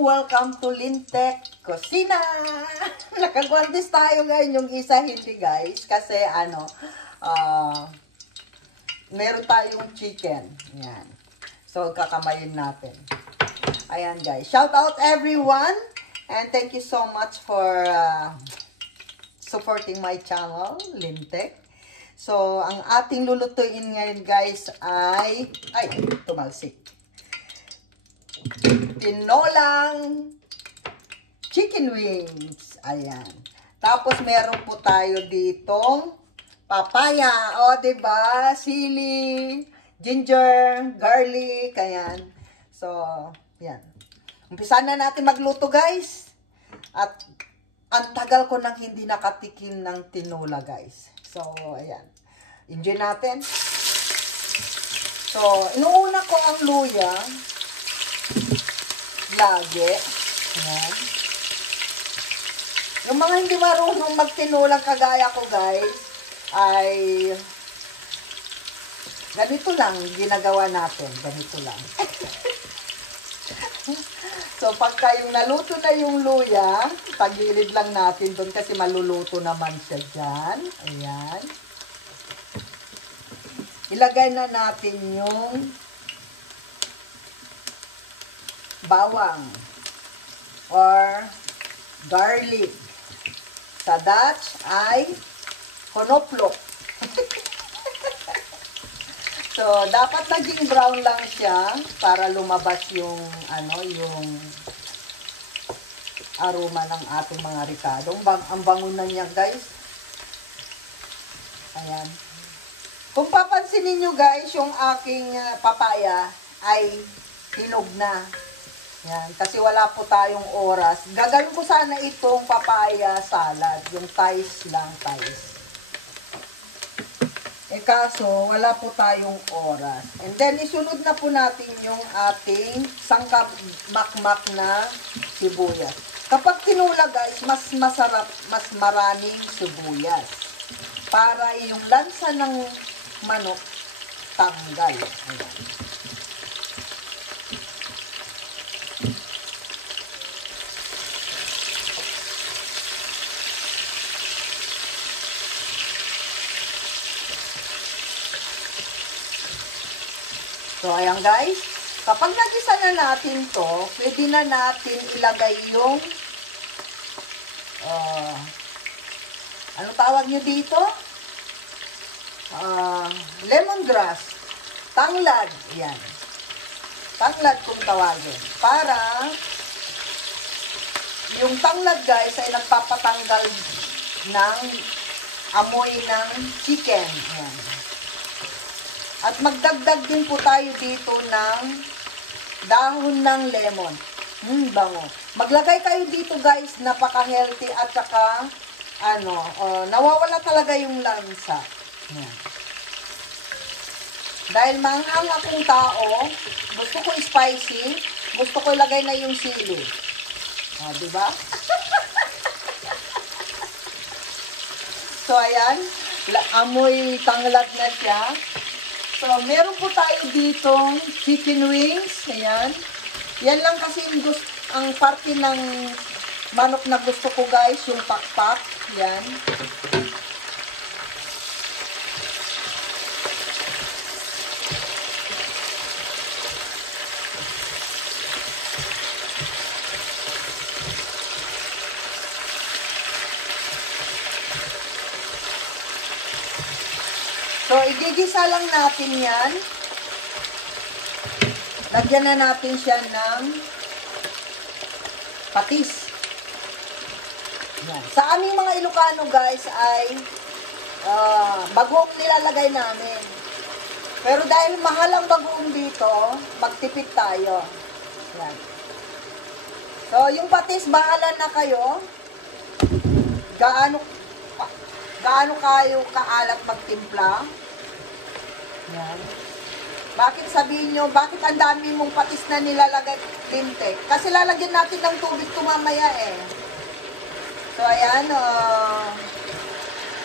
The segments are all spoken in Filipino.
welcome to Lintek Kusina! Nakagwantis tayo ngayon, yung isa hindi guys, kasi meron tayong chicken. Yan. So, kakamayin natin. Ayan guys. Shout out everyone, and thank you so much for supporting my channel, Lintek. So, ang ating lulutuin ngayon guys ay tumalsik. Tinolang chicken wings. Ayan. Tapos meron po tayo ditong papaya. O, diba? Sili, ginger, garlic. Ayan. So, yan. Umpisa na natin magluto, guys. At ang tagal ko nang hindi nakatikim ng tinola, guys. So, ayan. Enjoy natin. So, inuuna ko ang luya. Lagi. Ayan. Yung mga hindi marunong magtinolang kagaya ko, guys, ay ganito lang ginagawa natin. Ganito lang. So, pagka yung naluto na yung luya, tagilid lang natin doon kasi maluluto naman siya dyan. Ayan. Ilagay na natin yung bawang or garlic. Sa Dutch ay konoplok. So, dapat naging brown lang siya para lumabas yung yung aroma ng ating mga ricado. Ang bango na niya, guys. Ayan. Kung papansinin niyo, guys, yung aking papaya ay hinog na. Yan, kasi wala po tayong oras. Gagawin ko sana itong papaya salad. Yung thighs lang, thighs. Eh kaso, wala po tayong oras. And then, isunod na po natin yung ating sangkap makmak na sibuyas. Kapag tinula, guys, mas masarap, mas maraming sibuyas. Para yung lansa ng manok tanggal. Ayan. So, ayan guys. Kapag nagisa na natin to, pwede na natin ilagay yung ano tawag nyo dito? Lemongrass. Tanglad. Yan. Tanglad kung tawagin. Para yung tanglad guys ay nagpapatanggal ng amoy ng chicken. Yan. At magdagdag din po tayo dito ng dahon ng lemon. Bango. Maglagay kayo dito guys, napaka-healthy at saka nawawala talaga yung lansa. Yan. Dahil manghang akong tao, gusto ko spicy, gusto ko ilagay na yung sili. O, diba? So, ayan. Amoy tanglad na siya. So, meron po tayo ditong chicken wings. Ayan. Yan lang kasi ang parte ng manok na gusto ko guys, yung pakpak. Yan. So, igigisa lang natin yan. Lagyan na natin siya ng patis. Yan. Sa aming mga Ilocano, guys, ay bagoong nilalagay namin. Pero dahil mahal ang bagoong dito, magtipid tayo. Yan. So, yung patis, bahala na kayo. Gaano kayo kaalat magtimpla. Yan. Bakit sabihin nyo, bakit ang dami mong patis na nilalagay, Lintek? Kasi lalagyan natin ng tubig ito mamaya eh. So, ayan,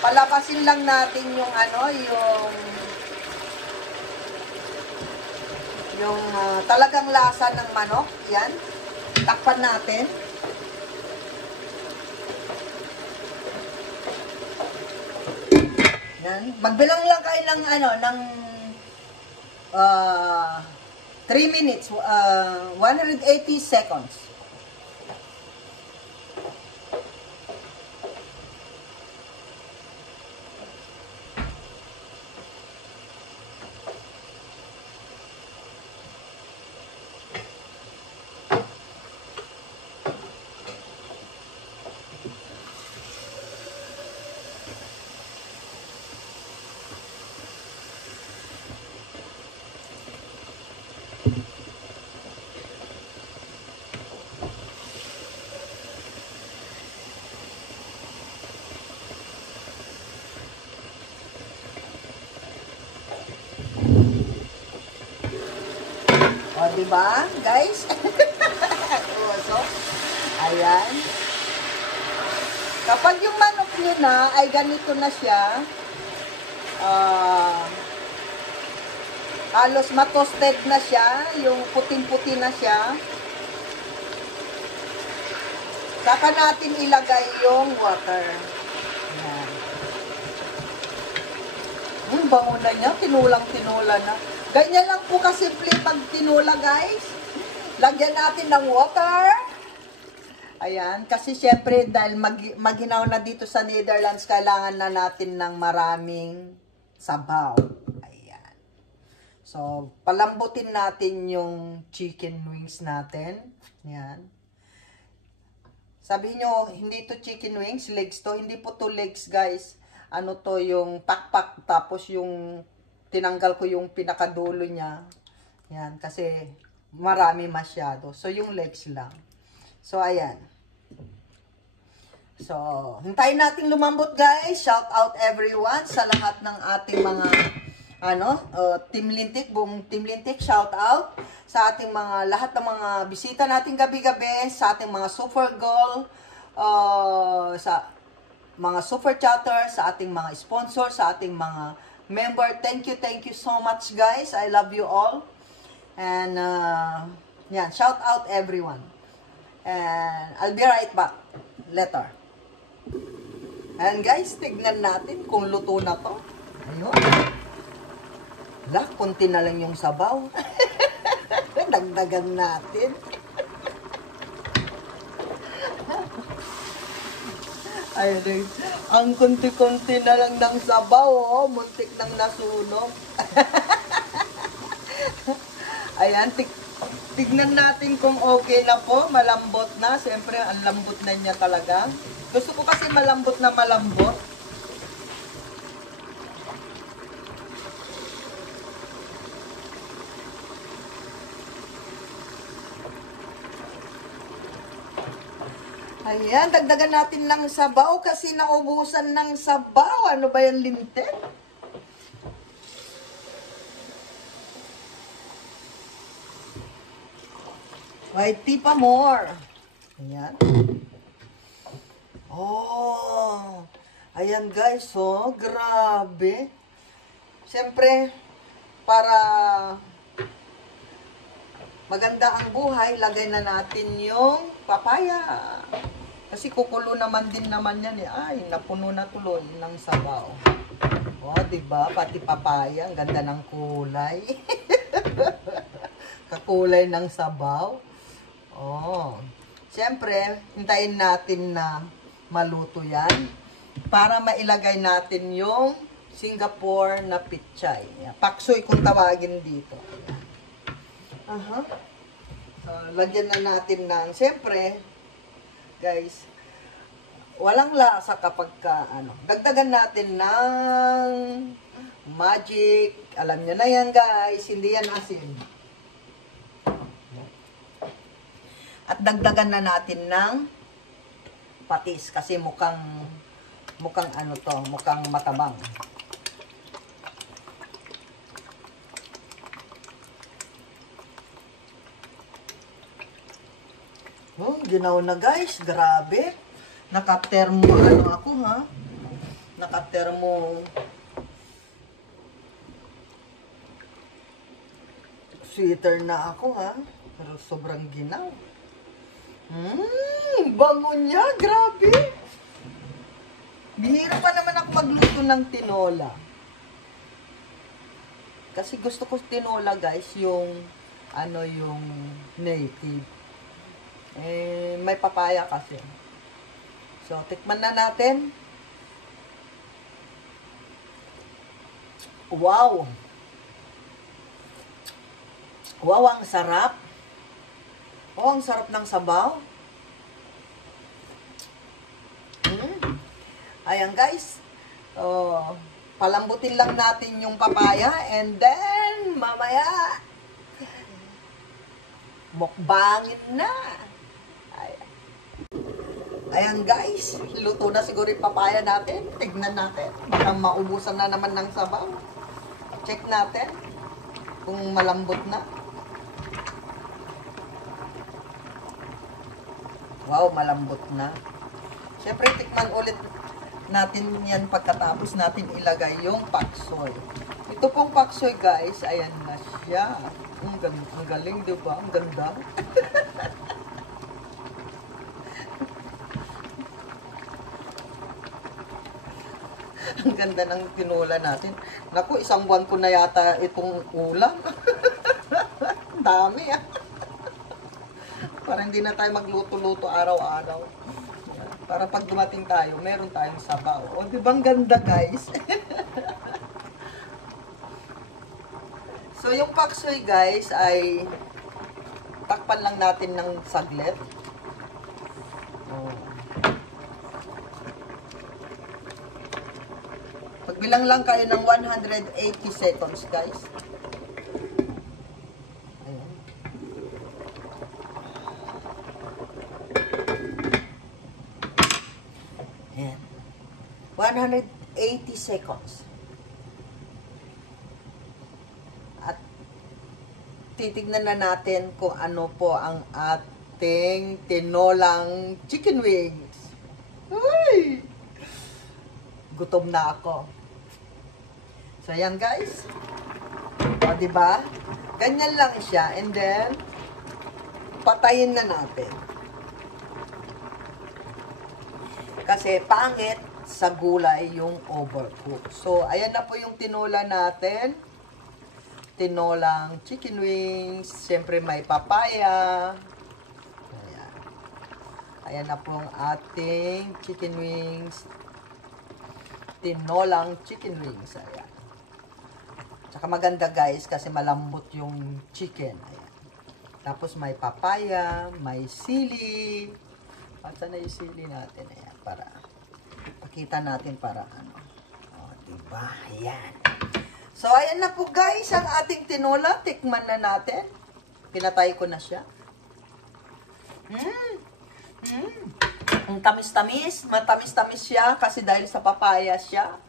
palabasin lang natin yung talagang lasa ng manok. Yan. Takpan natin. Yan. Magbilang lang kayo ng ano, ng 3 minutes, 180 seconds. O, diba, guys? So, ayan. Kapag yung manok nyo na, ay ganito na siya, halos matosted na siya, yung puting-puti na siya, saka natin ilagay yung water. Ayan. Bango na niya, tinulang-tinula na. Ganyan lang po kasimple pag tinula, guys. Lagyan natin ng water. Ayan, kasi syempre dahil maginaw na dito sa Netherlands, kailangan na natin ng maraming sabaw. Ayan. So, palambutin natin yung chicken wings natin. Ayan. Sabi nyo, hindi to chicken wings, legs to. Hindi po to legs, guys. Ano to, yung pakpak, tapos yung tinanggal ko yung pinakadulo niya. Yan, kasi marami masyado. So, yung legs lang. So, ayan. So, hintayin natin lumambot, guys. Shout out everyone sa lahat ng ating mga, Team Lintik, buong Team Lintik, shout out sa ating mga, lahat ng mga bisita natin gabi-gabi, sa ating mga super goal, sa mga super chatter, sa ating mga sponsor, sa ating mga member. Thank you so much, guys. I love you all. And, yan, shout out everyone. And, I'll be right back later. And, guys, tignan natin kung luto na to. Ayun. Konti na lang yung sabaw. Dagdagan natin. Ayun, ang konti-konti na lang ng sabaw, oh. Muntik nang nasunog. Ayan, tignan natin kung okay na po, malambot na. Siyempre, ang lambot na niya talaga. Gusto ko kasi malambot na malambot. Ayan, dagdagan natin ng sabaw kasi naubusan ng sabaw. Ano ba yung lintik? White tea pa more. Ayan. Oh, ayan guys, oh, grabe. Siyempre, para maganda ang buhay, lagay na natin yung papaya. Kasi kukulo naman din naman yan eh. Ay, napuno na tuloy ng sabaw. Oh, diba? Pati papaya, ang ganda ng kulay. Kakulay ng sabaw. Oh. Siyempre, hintayin natin na maluto yan para mailagay natin yung Singapore na pichay. Paksoy kung tawagin dito. So, lagyan na natin ng, siyempre, guys, walang lasa kapag dagdagan natin ng magic. Alam nyo na yan, guys, hindi yan asin. At dagdagan na natin ng patis kasi mukhang mukhang matabang. Oh, ginaw na guys, grabe. Naka-thermo ako ha. Naka-thermo sweater na ako ha. Pero sobrang ginaw. Bango niya. Grabe. Bihira pa naman ako magluto ng tinola. Kasi gusto ko tinola, guys, yung yung native. May papaya kasi. So, tikman na natin. Wow! Wow, ang sarap. Oh, ang sarap ng sabaw. Ayan, guys. Palambutin lang natin yung papaya and then mamaya mukbangin na. Ayan, guys, luto na siguro yung papaya natin. Tignan natin. Baka maubusan na naman ng sabaw. Check natin kung malambot na. Wow, malambot na. Siyempre, tikman ulit natin yan pagkatapos natin ilagay yung paksoy. Ito pong paksoy, guys, ayan na siya. Ang galing, diba? Ang ganda. Ang ganda ng tinola natin. Naku, isang buwan ko na yata itong ulam. Dami, ah. Para hindi na tayo magluto-luto araw-araw. Para pag dumating tayo, meron tayong sabaw. O, di ba ang ganda, guys? So, yung paksoy, guys, ay takpan lang natin ng saglit. Pagbilang lang kayo ng 180 seconds, guys. Ayan. Ayan. 180 seconds. At titignan na natin kung ano po ang ating tinolang chicken wings. Uy! Gutom na ako. So, ayan, guys. O, diba? Ganyan lang siya. And then, patayin na natin. Kasi, pangit sa gulay yung overcook. So, ayan na po yung tinola natin. Tinolang chicken wings. Siyempre, may papaya. Ayan. Ayan na po ang ating chicken wings. Tinolang chicken wings. Ayan. Tsaka maganda, guys, kasi malambot yung chicken. Ayan. Tapos may papaya, may sili. At sana yung sili natin. Ayan, para pakita natin para ano. O, diba? Ayan. So, ayan na po, guys, ang ating tinola. Tikman na natin. Pinatay ko na siya. Ang tamis-tamis. Matamis-tamis siya kasi dahil sa papaya siya.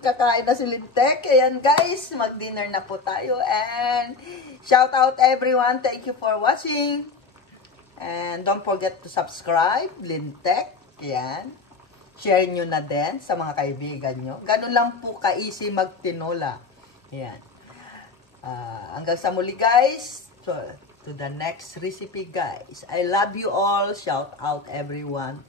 Kakain na si Lintek. Ayan, guys, mag-dinner na po tayo. And shout out everyone. Thank you for watching. And don't forget to subscribe, Lintek. Ayan. Share nyo na din sa mga kaibigan nyo. Ganun lang po ka-easy magtinola. Ayan. Hanggang sa muli, guys. So, to the next recipe, guys. I love you all. Shout out everyone.